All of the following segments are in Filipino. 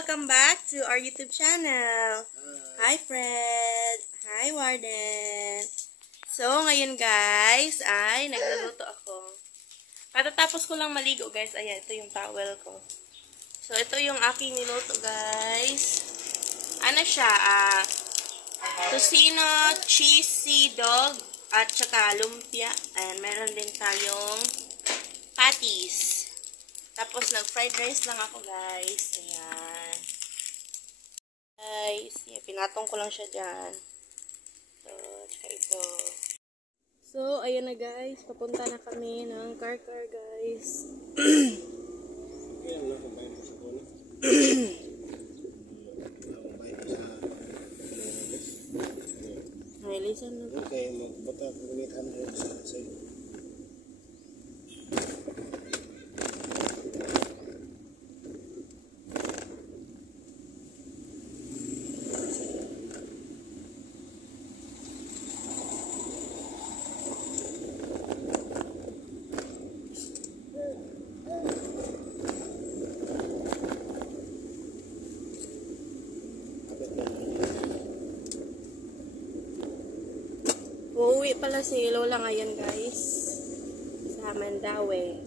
welcome back to our YouTube channel. Hi Fred. Hi Warden. So, ngayon guys, ay nagluluto ako. Katatapos ko lang maligo guys. Ayan, ito yung towel ko. So, ito yung aking niluto guys. Ano siya? Tocino, cheesy dog, at saka lumpia. Ayan, meron din tayong patties. Tapos, nag-fried rice lang ako, guys. Ayan. Guys, yeah, pinatong ko lang siya dyan. Ito, tsaka ito. So, ayan na, guys. Papunta na kami ng car-car, guys. Ay, listen na. Okay, magpunta ko 800 sa iyo. Uuwi pala si Lola ngayon, guys. Sa Mandaue.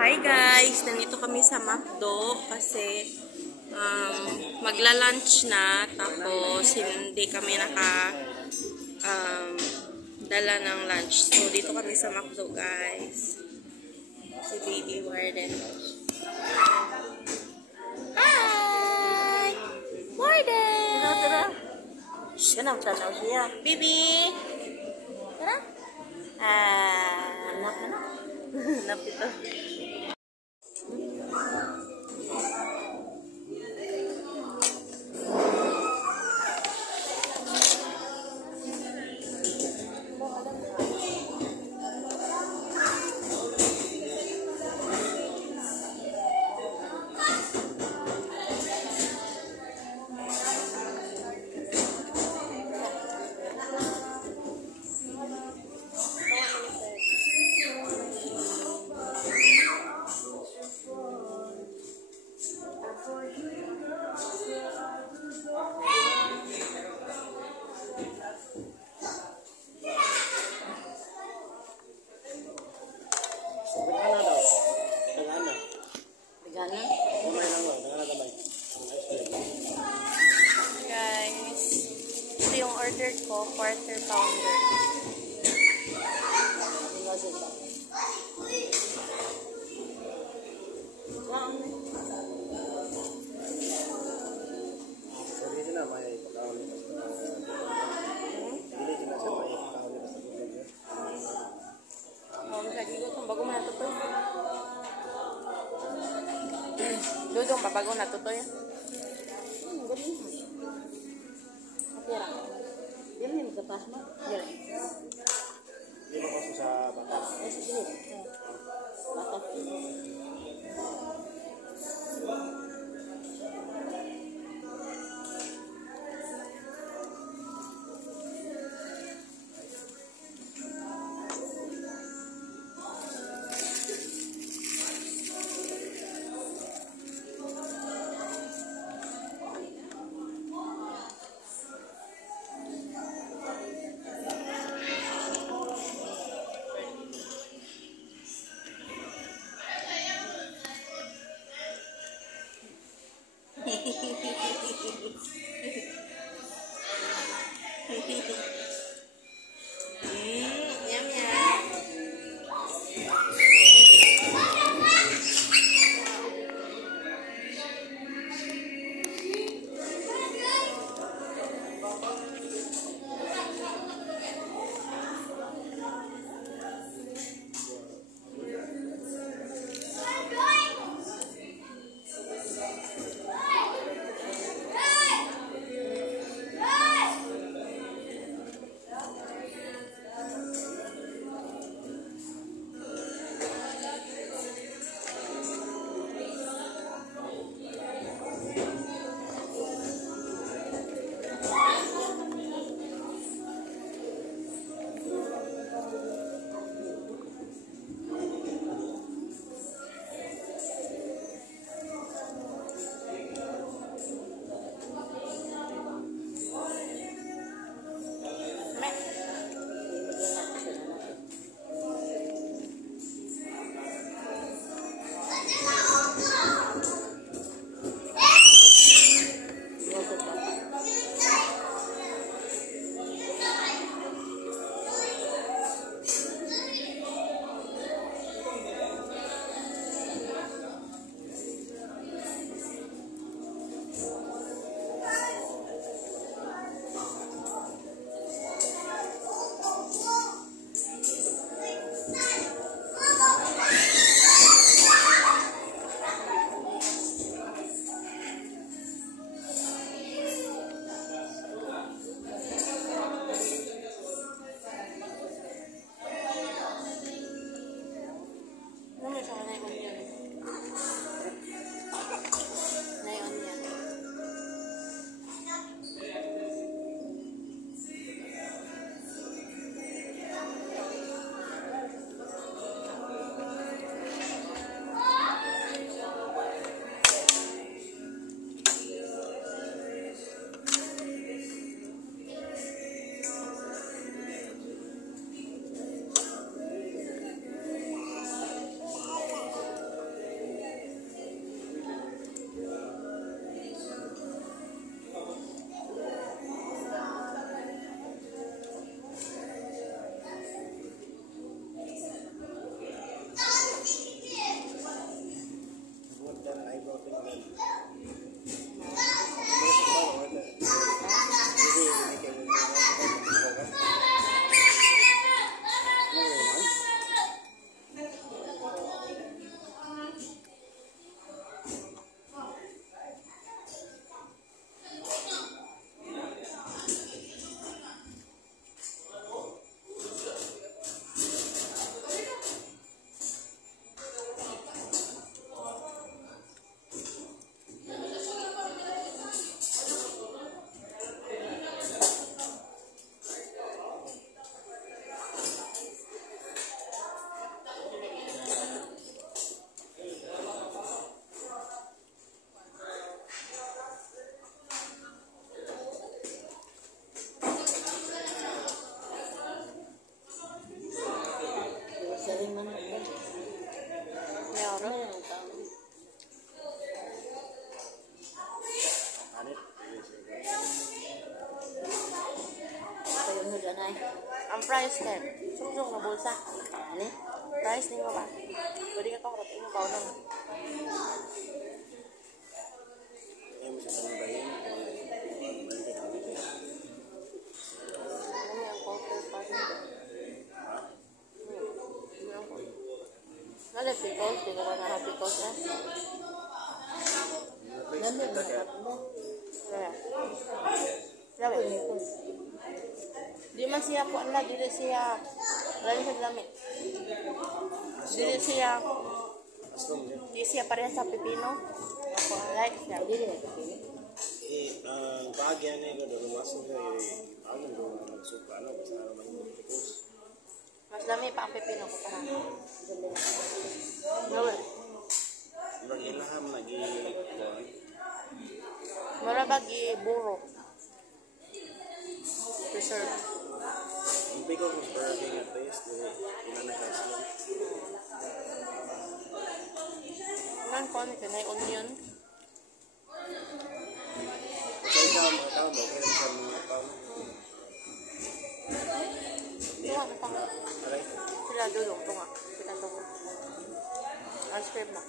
Hi guys, nandito kami sa McDo kasi magla-lunch na, tapos hindi kami dala ng lunch. So dito kami sa McDo guys. Si Baby Warden. Hi! Warden! Tara. Siya nang tanaw siya. Baby! Tara. Anak. Anak ito. Guys, ito yung order ko, quarter pounder. Bago mo natutoy. Dudong, bago natutoy. Galing. Pas mo? Dili. Di ba kaso sa batas? Sige. Batok. Yum yum. Ang price ken. Sungsong na bulsa. Ani? Price ni mo ba? Pwede ka tong rating mo kaunon. Ayun, sa panibayin. Ano yung counter part nito? Nala pickles, di ko na pickles na. Dami mo tatlo. Yeah. Dami. Di man siya po ala, dili siya. Wala siya dami. Dili siya. Mushroom din. Di siya parehas sa pipino. Ako like siya. Dili na pipino. Ang bagyan niya ko doon mushroom niya ano doon nagsuka ano basta ano lang yung pickles. Mas dami pa ang pipino ko para. Gawin. Ibang ilaham lagi Mura bagi buro. Preserve. yung pickles was burning at taste inanakas lang. Nan ko ni kanay onion. Sa ikaw mga tao mo kaya sa mga tao mo. Tunga na pang. Alay. Sila dulong tunga. Kita tunga. Ice cream na.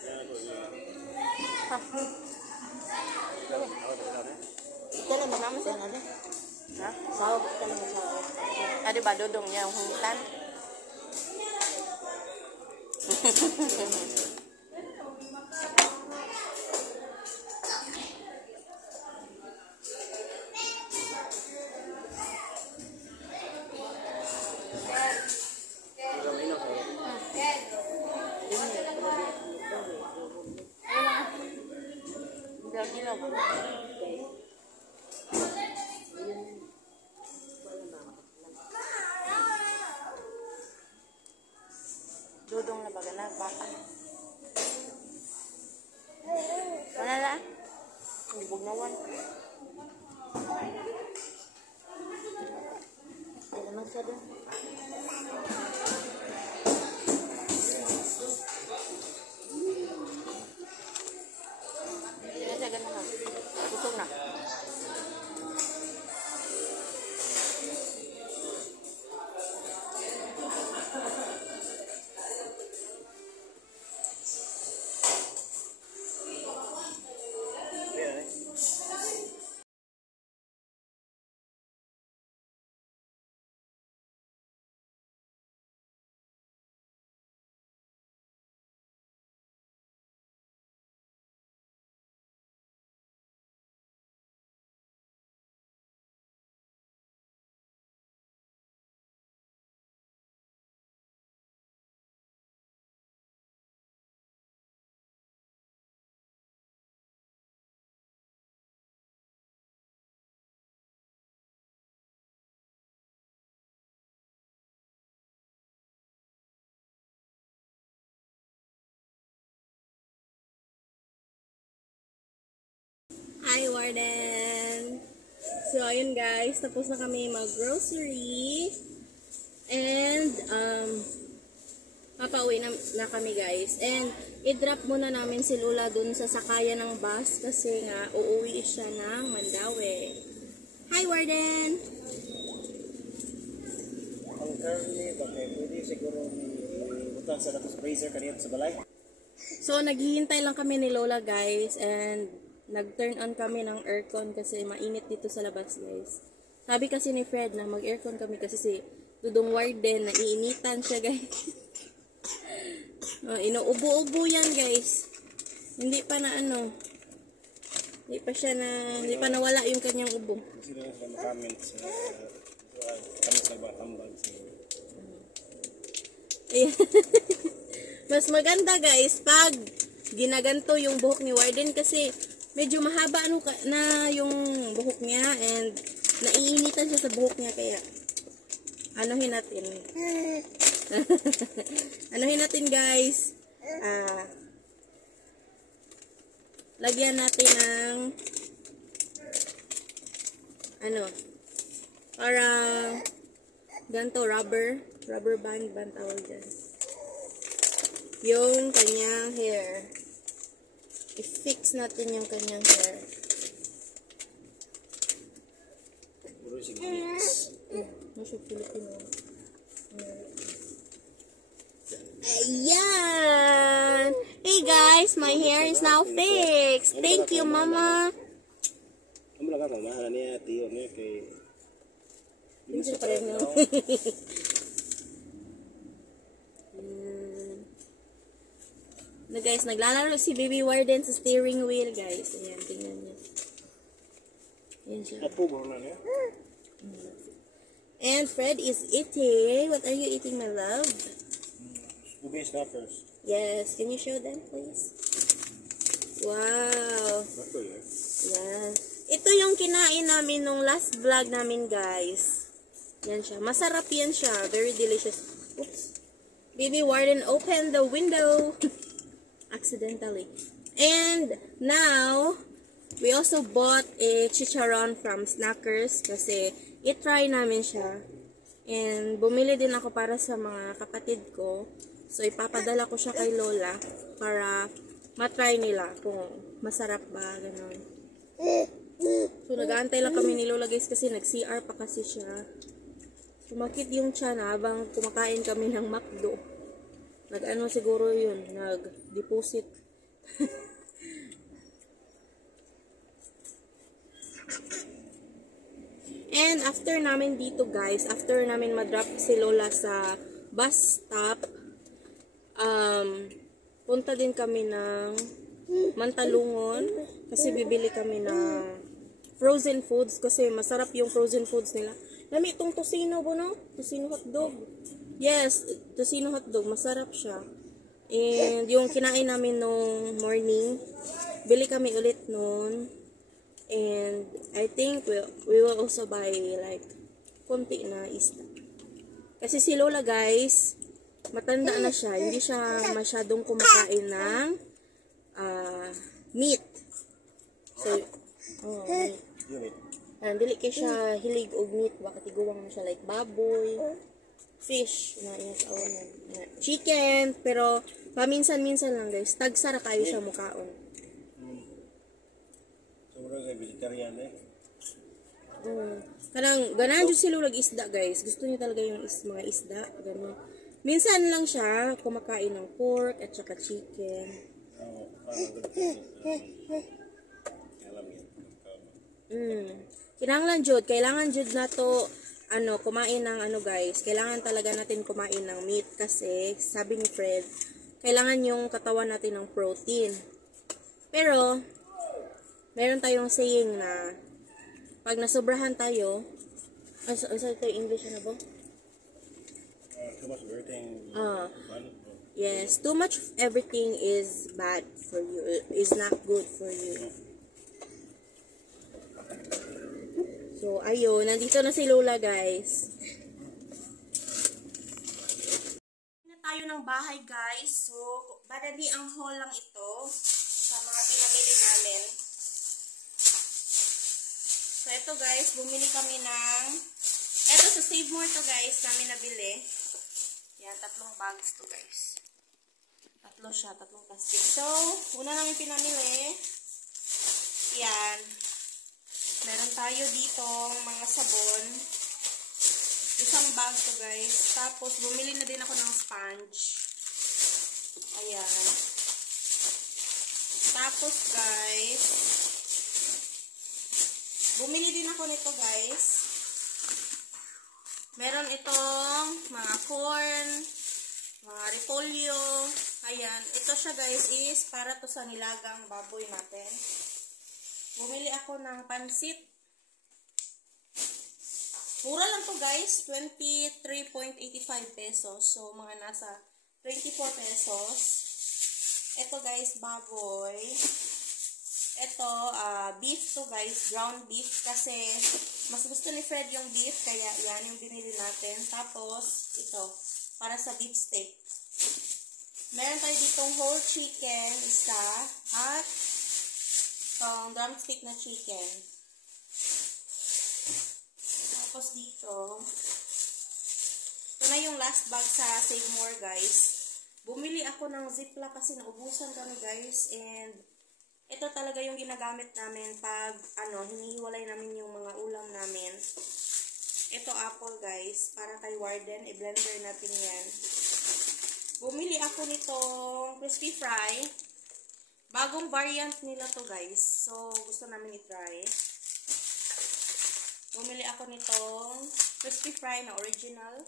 Kaya ako niya. Ha. Ako na. Dala mo naman siya natin. Ha? Sawag ka lang sa sawag. Ah, di ba dudong niya ang hungitan? Ikaw minaw sa Gila mo. Dudong na baga na baka. Wala na? Ibog na wan. Ay naman sa doon. Hindi siya ganun na. Busog na. Hi, Warden! So, ayun guys, tapos na kami mag-grocery. And, papauwi na kami guys. And, i-drop muna namin si Lula dun sa sakayan ng bus kasi nga, uuwi siya ng Mandawi. Hi, Warden! Ang currently, bakit pwede siguro butang sa datos brazier kanina sa balay? So, naghihintay lang kami ni Lola guys. And, nag-turn on kami ng aircon kasi mainit dito sa labas guys. Sabi kasi ni Fred na mag-aircon kami kasi si Dudong Warden, naiinitan siya guys. Inuubo-ubo yan guys. Hindi pa na hindi pa nawala yung kanyang ubo. Kasi na sila makamit sa kami sa batambag. Ayan. Mas maganda guys pag ginaganto yung buhok ni Warden kasi medyo mahaba na yung buhok niya and naiinitan siya sa buhok niya kaya anuhin natin. Anuhin natin guys. Lagyan natin ng parang ganito rubber band tawag dyan. Yung kanyang hair. I-fix natin yung kanyang hair. Puro sige mix. Masya Filipino. Ayan! Hey guys, my hair is now fixed. Thank you, Mama. Kamu lang ka, mahal niya, tiyo niya kay... Hindi siya pareho. Guys, naglalaro si Baby Warden sa steering wheel, guys. Ayan, tingnan niyo. Yan siya. Napugo na niya. And Fred is eating. What are you eating, my love? Bugay snackers. Yes. Can you show them, please? Wow. Ako yan. Yan. Ito yung kinain namin nung last vlog namin, guys. Yan siya. Masarap yan siya. Very delicious. Oops. Baby Warden opened the window. Accidentally. And now, we also bought a chicharon from Snackers kasi i-try namin siya. And bumili din ako para sa mga kapatid ko. So, ipapadala ko siya kay Lola para matry nila kung masarap ba, gano'n. So, nag-aantay lang kami ni Lola guys kasi nag-CR pa kasi siya. Sumakit yung tiyan habang kumakain kami ng McDo. Nag-ano siguro yun, nag-deposit. And after namin dito guys, after namin ma-drop si Lola sa bus stop, punta din kami ng Mantalungon kasi bibili kami ng frozen foods kasi masarap yung frozen foods nila. Lami itong tocino po, no? Tocino hotdog. Yes, tocino hotdog. Masarap siya. And yung kinain namin nung morning, bili kami ulit nun. And I think we will also buy like konti na isda. Kasi si Lola guys, matanda na siya. Hindi siya masyadong kumakain ng meat. So, meat. Dili kay siya hilig og meat. Baka tiguwang na siya like baboy, fish, chicken. Pero paminsan-minsan lang guys. Tagsara kayo siya mukaon. Sobrang sa vegetarian eh. Kanang ganahan dyan si Lulag isda guys. Gusto niya talaga yung mga isda. Ganun. Minsan lang siya kumakain ng pork at saka chicken. Alam yan. Kailangan jud na to kumain ng guys. Kailangan talaga natin kumain ng meat kasi sabi ni Fred, kailangan yung katawan natin ng protein. Pero meron tayong saying na pag nasobrahan tayo, ito yung English na ba? Too much of everything. Yes, too much of everything is bad for you. Is not good for you. So, ayun. Nandito na si Lola, guys. Na tayo ng bahay, guys. So, badali ang haul lang ito sa mga pinamili namin. So, ito, guys. Bumili kami ng ito sa Save More to, guys, namin nabili. Yan, 3 bags to, guys. 3 siya, 3 plastic. So, una namin pinamili. Yan. Meron tayo dito mga sabon. 1 bag to guys. Tapos, bumili na din ako ng sponge. Ayan. Tapos guys, bumili din ako nito guys. Meron itong mga corn, mga repolyo. Ayan. Ito siya guys is para to sa nilagang baboy natin. Bumili ako ng pansit. Mura lang to guys. 23.85 pesos. So, mga nasa 24 pesos. Ito guys, baboy. Ito, beef to guys. Ground beef. Kasi, mas gusto ni Fred yung beef. Kaya, yan yung binili natin. Tapos, ito. Para sa beef steak. Meron tayo ditong whole chicken. Isa. At, itong drumstick na chicken. Tapos dito, ito na yung last bag sa Save More guys. Bumili ako ng Ziploc kasi naubusan kami guys. And ito talaga yung ginagamit namin pag hinihiwalay namin yung mga ulam namin. Ito apple guys, para kay Warden. I-blender natin yan. Bumili ako nitong crispy fry. Bagong variant nila to guys. So, gusto namin i-try. Bumili ako nitong crispy fry na original.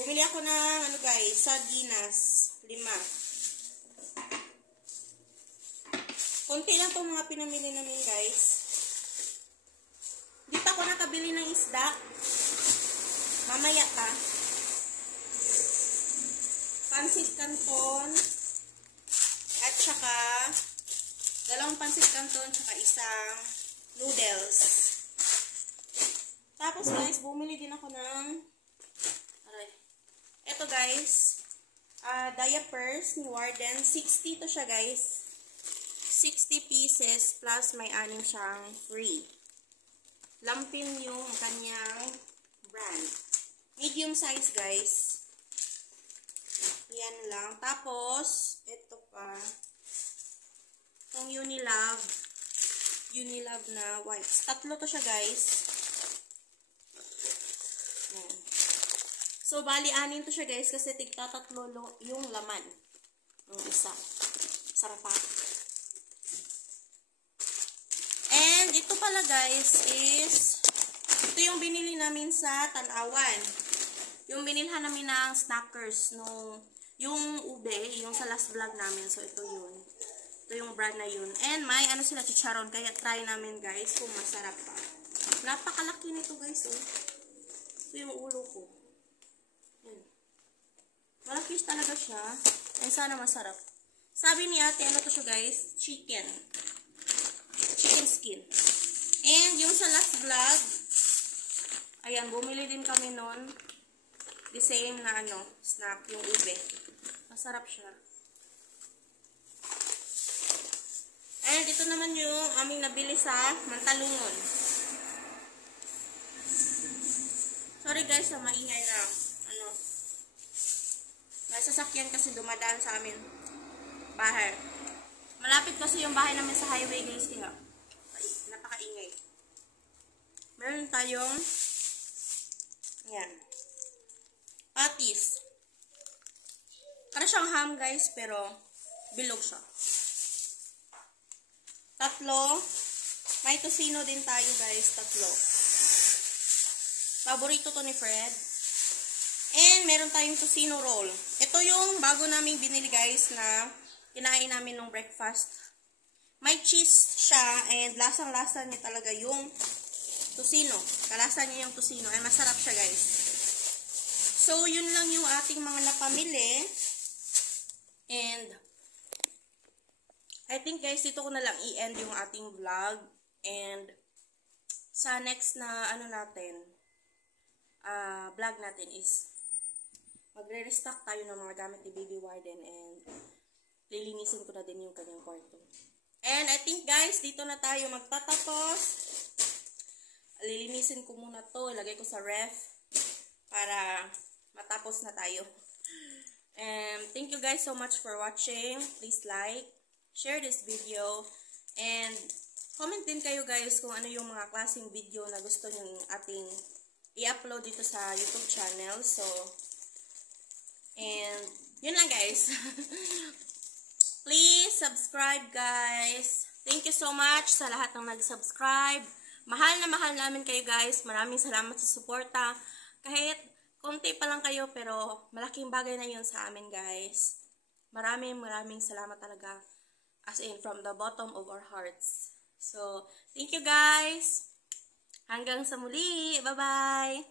Bumili ako ng guys, sardinas. 5. Konti lang itong mga pinamili namin guys. pa ako nakabili ng isda. Mamaya ta. Pansit canton. At saka, 2 pansit canton, saka isang noodles. Tapos guys, bumili din ako ng, eto guys, diapers ni Warden. 60 to siya guys. 60 pieces plus may 6 siyang free. Lampin yung kanyang brand. Medium size guys. Yan lang. Tapos, ito pa. Itong Unilove. Unilove na wipes. 3 to siya guys. Yan. So, bali 6 to siya guys kasi tigta-3 yung laman. Yung isa. Sarap pa. And, ito pala guys is, ito yung binili namin sa Tanawan. Yung binilhan namin ng snackers nung, yung ube, yung sa last vlog namin. So, ito yun. Ito yung brand na yun. And, may ano sila, chicharon. Kaya, try namin guys kung masarap pa. Napakalaki nito guys, oh. Ito yung ulo ko. Yan. Malaki talaga siya. And, sana masarap. Sabi ni ate, ano to siya guys? Chicken skin. And yung sa last vlog, ayan, bumili din kami nun. The same na ano, snack, yung ube. Masarap siya. And ito naman yung aming nabili sa Mantalungon. Sorry guys, maingay na. Ano, may sasakyan kasi dumadaan sa amin bahay. Malapit kasi yung bahay namin sa highway guys, kaya napakaingay. Meron tayong yan, patis. Para siyang ham guys, pero bilog siya. 3. May tocino din tayo guys, 3. Paborito to ni Fred. And meron tayong tocino roll. Ito yung bago naming binili guys na kinain namin nung breakfast. May cheese siya and lasang-lasa niya talaga yung tocino. Kalasa niya yung tocino. Ay, masarap siya guys. So, yun lang yung ating mga napamili. And, I think guys, dito ko na lang i-end yung ating vlog. And, sa next na ano natin, vlog natin is, magre-restock tayo ng mga gamit ni Baby Warden and lilinisin ko na din yung kanyang kwarto. And I think guys, dito na tayo magtatapos. Lilinisin ko muna to. Ilagay ko sa ref para matapos na tayo. And thank you guys so much for watching. Please like, share this video, and comment din kayo guys kung ano yung mga klaseng video na gusto nyo ating i-upload dito sa YouTube channel. So, and yun lang guys. Please subscribe guys. Thank you so much sa lahat ng nag-subscribe. Mahal na mahal namin kayo guys. Maraming salamat sa suporta. Kahit konti pa lang kayo pero malaking bagay na yun sa amin guys. Maraming salamat talaga. As in from the bottom of our hearts. So, thank you guys. Hanggang sa muli. Bye-bye.